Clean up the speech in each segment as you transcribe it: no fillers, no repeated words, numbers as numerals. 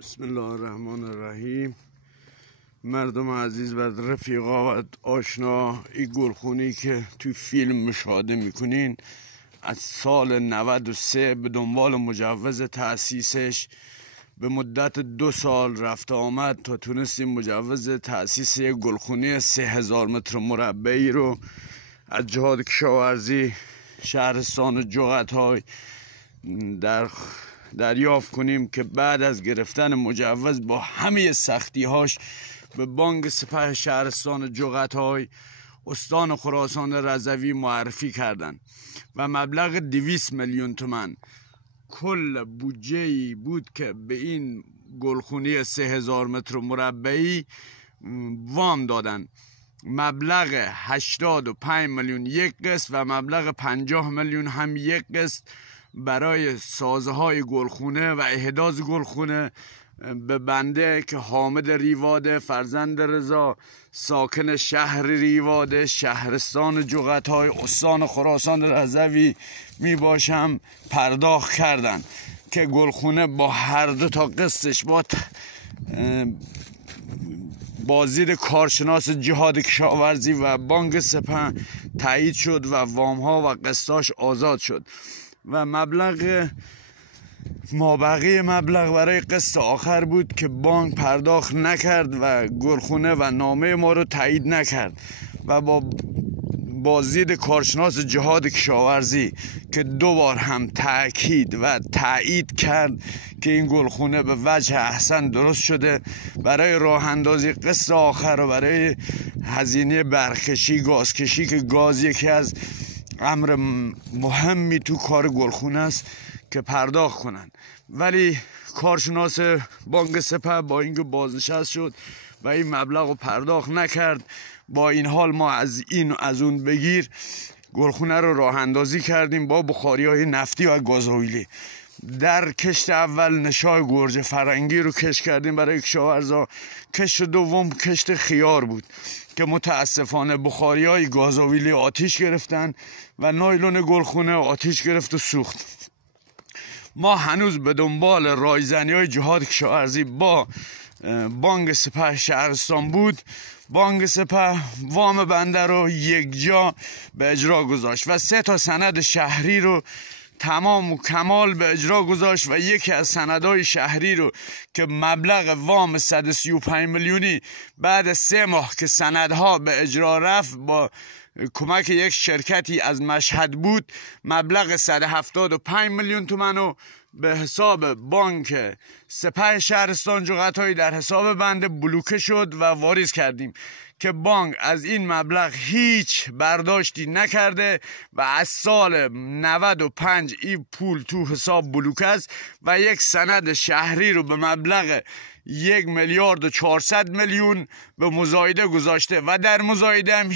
بسم الله الرحمن الرحیم. مردم عزیز و رفیقا و آشنا، این گلخونی که توی فیلم مشاهده میکنین از سال 93 به دنبال مجوز تأسیسش به مدت 2 سال رفته آمد تا تونستیم مجوز تأسیس یک گلخونی 3000 متر مربعی رو از جهاد کشاورزی شهرستان جغت‌های دریافت کنیم که بعد از گرفتن مجوز با همه سختی‌هاش به بانک سپاه شهرستان جغت‌های استان خراسان رضوی معرفی کردند و مبلغ 200 میلیون تومان کل بودجه‌ای بود که به این گلخونی 3000 متر مربعی وام دادند. مبلغ 85 میلیون یک قسط و مبلغ 50 میلیون هم یک قسط برای سازهای گلخونه و احداث گلخونه به بنده که حامد ریواده فرزند رضا ساکن شهر ریواده شهرستان جغت‌های استان خراسان رضوی می باشم پرداخت کردند که گلخونه با هر دو تا قسطش با بازدید کارشناس جهاد کشاورزی و بانک سپاه تایید شد و وام‌ها و قسطاش آزاد شد و مابقی مبلغ برای قسط آخر بود که بانک پرداخت نکرد و گلخونه و نامه ما رو تایید نکرد و با بازدید کارشناس جهاد کشاورزی که 2 بار هم تأکید و تایید کرد که این گلخونه به وجه احسن درست شده، برای راه اندازی قسط آخر و برای هزینه برکشی گازکشی که گاز یکی از امر مهمی تو کار گلخونه است که پرداخت کنن، ولی کارشناس بانک سپاه با اینکه بازنشست شد و این مبلغ رو پرداخت نکرد. با این حال ما از اون بگیر گلخونه رو راه اندازی کردیم با بخاری‌های نفتی و گازوئیلی. در کشت اول نشای گرجه فرنگی رو کشت کردیم برای کشاورزا. کشت دوم کشت خیار بود که متاسفانه بخاری‌های گازوئیلی آتیش گرفتن و نایلون گلخونه آتیش گرفت و سوخت. ما هنوز به دنبال رایزنی‌های جهاد کشاورزی با بانک سپاه شهرستان بود. بانک سپاه وام بنده رو یک جا به اجرا گذاشت و 3 تا سند شهری رو تمام و کمال به اجرا گذاشت و یکی از سندهای شهری رو که مبلغ وام 135 میلیونی بعد 3 ماه که سندها به اجرا رفت با کمک یک شرکتی از مشهد بود، مبلغ 175 میلیون تومان رو به حساب بانک سپاه شهرستان جغت‌های در حساب بنده بلوکه شد و واریز کردیم که بانک از این مبلغ هیچ برداشتی نکرده و از سال 95 این پول تو حساب بلوکه است و یک سند شهری رو به مبلغ 1 میلیارد و 400 میلیون به مزایده گذاشته و در مزایده هم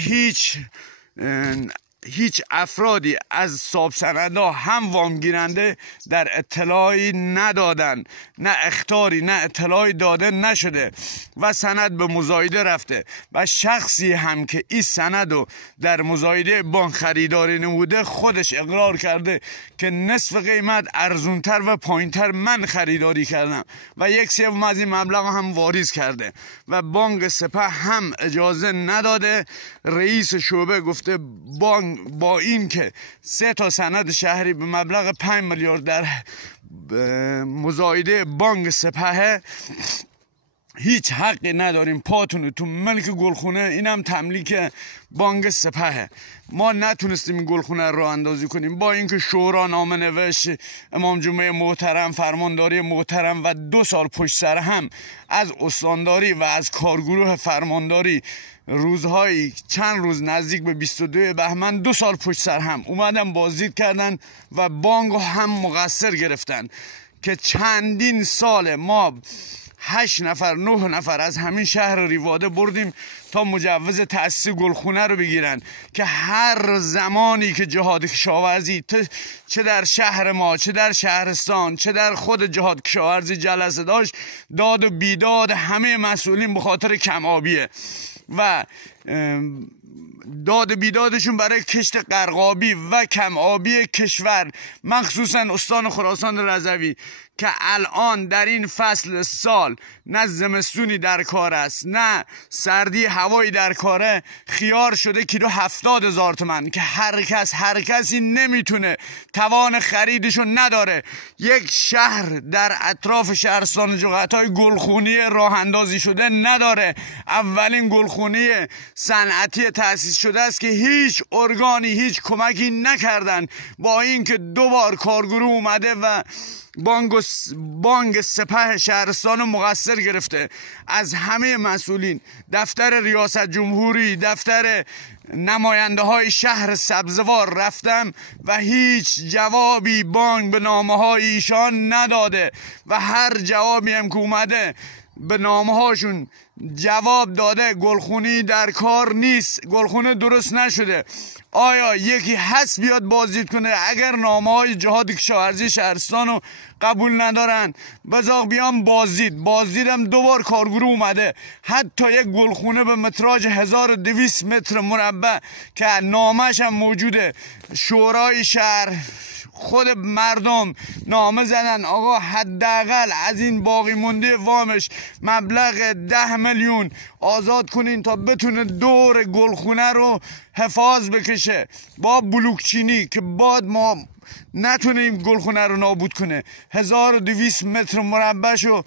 هیچ افرادی از صاحب سندها هم وام گیرنده در اطلاعی ندادن، نه اخطاری نه اطلاعی داده نشده و سند به مزایده رفته و شخصی هم که این سند رو در مزایده بانک خریداری نموده خودش اقرار کرده که نصف قیمت ارزونتر و پایینتر من خریداری کردم و 1/3 از این مبلغ هم واریز کرده و بانک سپاه هم اجازه نداده. رئیس شعبه گفته بانک با این که 3 تا سند شهری به مبلغ 5 میلیارد در مزایده بانک سپاه هیچ حقی نداریم، پاتون تو ملک گلخونه، اینم تملیک بانک سپاه. ما نتونستیم این گلخونه رو اندازی کنیم با اینکه شورا نامه نوشت، امام جمعه محترم فرمانداری محترم و 2 سال پشت سر هم از استانداری و از کارگروه فرمانداری روزهایی چند روز نزدیک به 22 بهمن 2 سال پشت سر هم اومدن بازدید کردن و بانک هم مقصر گرفتن که چندین سال ما 8 نفر 9 نفر از همین شهر ریواده بردیم تا مجوز تأسیس گلخونه رو بگیرن که هر زمانی که جهاد کشاورزی چه در شهر ما چه در شهرستان چه در خود جهاد کشاورزی جلسه داشت، داد و بیداد همه مسئولین به خاطر کم آبیه و داد بیدادشون برای کشت قرقابی و کم آبی کشور، مخصوصا استان خراسان رضوی که الان در این فصل سال نه زمستونی در کار است نه سردی هوایی در کاره، خیار شده کیلو 70,000 تومان که هر کسی نمیتونه، توان خریدشو نداره. یک شهر در اطراف شهرستان جغتای گلخونی راه اندازی شده نداره. اولین گلخونی صنعتی تأسیس شده است که هیچ ارگانی هیچ کمکی نکردن، با اینکه 2 بار کارگروه اومده و بانک سپه شهرستان مقصر گرفته. از همه مسئولین، دفتر ریاست جمهوری، دفتر نماینده های شهر سبزوار رفتم و هیچ جوابی بانک به نامه های ایشان نداده و هر جوابی هم که اومده به نامه هاشون جواب داده گلخونی در کار نیست، گلخونه درست نشده. آیا یکی هست بیاد بازدید کنه؟ اگر نامه های جهاد کشاورزی شهرستان رو قبول ندارن بذار بیان بازدید هم 2 بار کارگروه اومده. حتی یک گلخونه به متراژ 1200 متر مربع که نامش هم موجوده، شورای شهر خود مردم نامه زدن آقا حداقل از این باقی مونده وامش مبلغ 10 میلیون آزاد کنین تا بتونه دور گلخونه رو حفاظ بکشه با بلوکچینی که بعد ما نتونیم گلخونه رو نابود کنه. 1200 متر مربع شو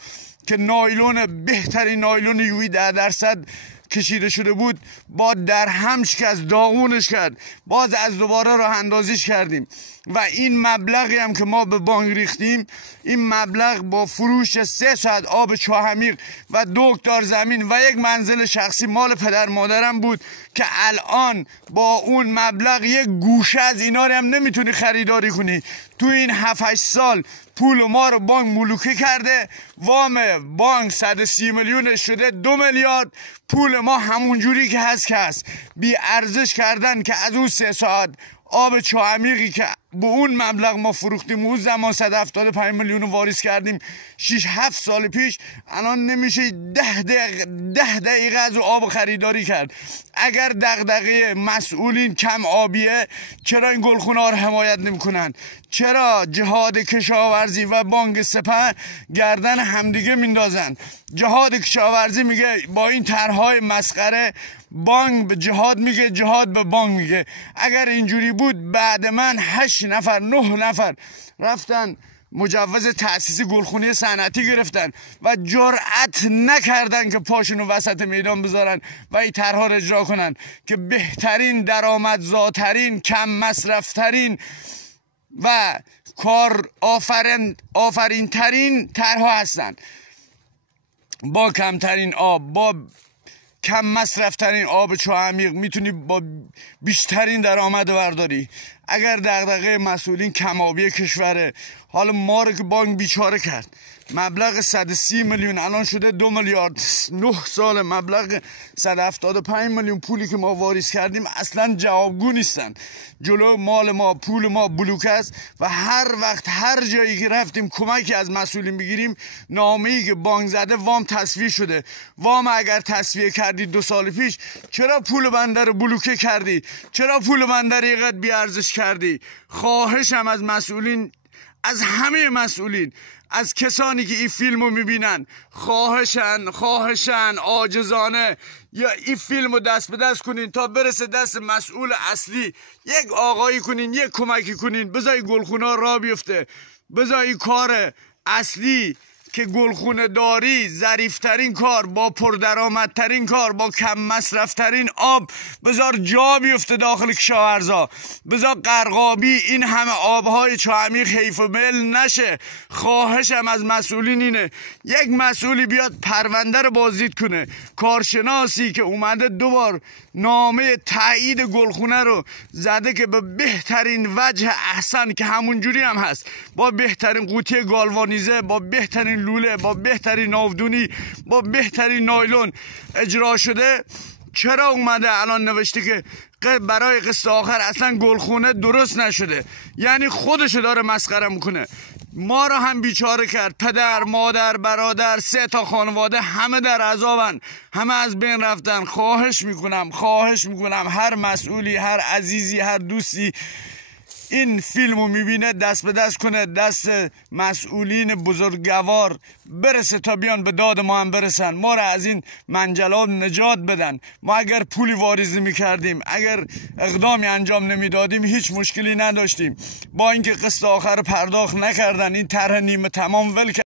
که نایلون، بهترین نایلون یوی 10% کشیده شده بود، با در هم شکست، داغونش کرد، باز از دوباره راه اندازیش کردیم و این مبلغی هم که ما به بانک ریختیم، این مبلغ با فروش 3 ساعت آب چاه عمیق و 2 هکتار زمین و یک منزل شخصی مال پدر مادرم بود که الان با اون مبلغ یک گوشه از اینا رو هم نمیتونی خریداری کنی. تو این 7-8 سال پول ما رو بانک ملوکه کرده، وام بانک 130 میلیون شده 2 میلیارد، پول ما همون جوری که هست بی ارزش کردن که از اون 3 ساعت آب چاه عمیقی که به اون مبلغ ما فروختیم اون زمان 175 میلیون واریز کردیم 6-7 سال پیش، الان نمیشه 10 دقیقه از آب خریداری کرد. اگر دغدغه مسئولین کم آبیه چرا این گلخونه ها رو حمایت نمیکنن؟ چرا جهاد کشاورزی و بانک سپه گردن همدیگه میندازن؟ جهاد کشاورزی میگه با این طرحهای مسخره بانک به جهاد میگه، جهاد به بانک میگه. اگر اینجوری بود بعد من 8 نفر 9 نفر رفتن مجوز تأسیس گلخونه صنعتی گرفتن و جرأت نکردن که پاشونو وسط میدان بذارن و این طرحها رو اجرا کنن که بهترین، درآمدزاترین، کم مصرفترین و کار آفرین ترین طرحها هستن. با کمترین آب، با کم مصرف ترین آب چاه عمیق میتونی با بیشترین درآمد برداری. اگر دغدغه مسئولین کم آبی کشوره، حالا ما رو که بانک بیچاره کرد، مبلغ 130 میلیون الان شده 2 میلیارد، 9 سال مبلغ 175 میلیون پولی که ما واریز کردیم اصلا جوابگو نیستن. جلو مال ما، پول ما بلوکه است و هر وقت هر جایی که رفتیم کمکی از مسئولین بگیریم، نامه‌ای که بانک زده وام تصویه شده. وام اگر تصویه کردی 2 سال پیش چرا پول بنده رو بلوکه کردی؟ چرا پول بنده رو اینقدر بی ارزش کردی؟ خواهشم از مسئولین، از همه مسئولین، از کسانی که این فیلمو میبینن، خواهشن عاجزانه یا این فیلمو دست به دست کنین تا برسه دست مسئول اصلی، یک آقایی کنین، یک کمکی کنین، بذاری گلخونه را بیفته، بذاری کار اصلی که گلخونه داری، ظریفترین کار، با پردرآمدترین کار، با کم مصرفترین آب بذار جا بیفته داخل کشاورزا. بذار قرقابی این همه آبهای چاه عمیق حیف و مل نشه. خواهشم از مسئولین اینه یک مسئولی بیاد پرونده رو بازدید کنه. کارشناسی که اومده 2 بار نامه تایید گلخونه رو زده که به بهترین وجه احسن که همون جوری هم هست، با بهترین قوطی گالوانیزه، با بهترین لوله، با بهترین ناودونی، با بهترین نایلون اجرا شده، چرا اومده الان نوشته که برای قسط آخر اصلا گلخونه درست نشده؟ یعنی خودشو داره مسخره میکنه. ما را هم بیچاره کرد. پدر، مادر، برادر، 3 تا خانواده همه در عذابن، همه از بین رفتن. خواهش میکنم هر مسئولی، هر عزیزی، هر دوستی این فیلمو میبینه دست به دست کنه، دست مسئولین بزرگوار برسه تا بیان به داد ما هم برسن، ما را از این منجلاب نجات بدن. ما اگر پولی واریزی میکردیم، اگر اقدامی انجام نمیدادیم، هیچ مشکلی نداشتیم. با اینکه قسط آخر پرداخت نکردن، این طرح نیمه تمام ول